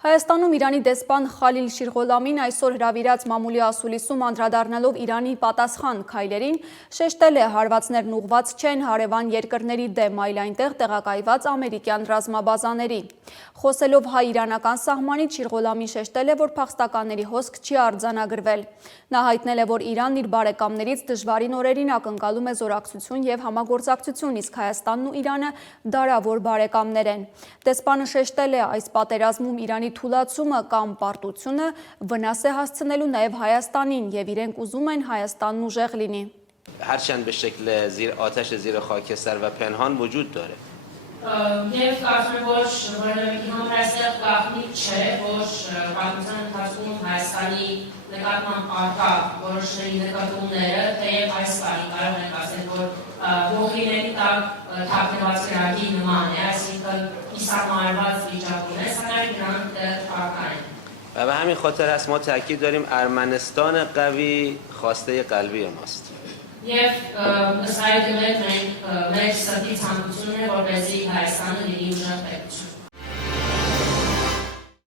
Հայաստանում Իրանի դեսպան Խալիլ Շիրղոլամին այսօր հրավիրած մամուլի ասուլիսում անդրադառնալով Իրանի պատասխան քայլերին շեշտել է հարվածներն ուղղված չեն հարևան երկրների դեմ, այլ այնտեղ տեղակայված ամերիկյան ռազմաբազաների։ Խոսելով հայ-իրանական սահմանից Շիրղոլամին շեշտել է, որ փախստականների հոսք չի արձանագրվել։ Նա հայտնել է, որ Իրանն իր բարեկամներից դժվարին օրերին ակնկալում է զորակցություն և համագործակցություն, իսկ Հայաստանն ու Իրանը դարավոր բարեկամներ են։ Դեսպանը շեշտել է, այս պատերազմում Իրանի թուլացումը կամ պարտությունը վնաս է հասցնելու նաև Հայաստանին և իրենք ուզում են Հայաստանն ուժեղ լինի։ هرچند به شکل زیر آتش زیر خاکستر و پنهان وجود داره. Եվ կարծում եմ, որ որովհետև համարասեղ գաղտնի չէ, որ պատմության ընթացքում Հայաստանի նկատմամբ արկա որոշների նկատումները, թեև այս բանի կարող ենք ասել, որ ողիների տակ թաքնված գրագի նման է, այսինքն իսամարված վիճակում է, սակայն դրանք արկա են։ و به همین خاطر است ما تاکید داریم ارمنستان قوی خواسته قلبی ماست. Եվ ըստ այդմ մենք մեր սրտի ցանկությունն է, որպեսզի Հայաստանը լինի ուժեղ պետություն։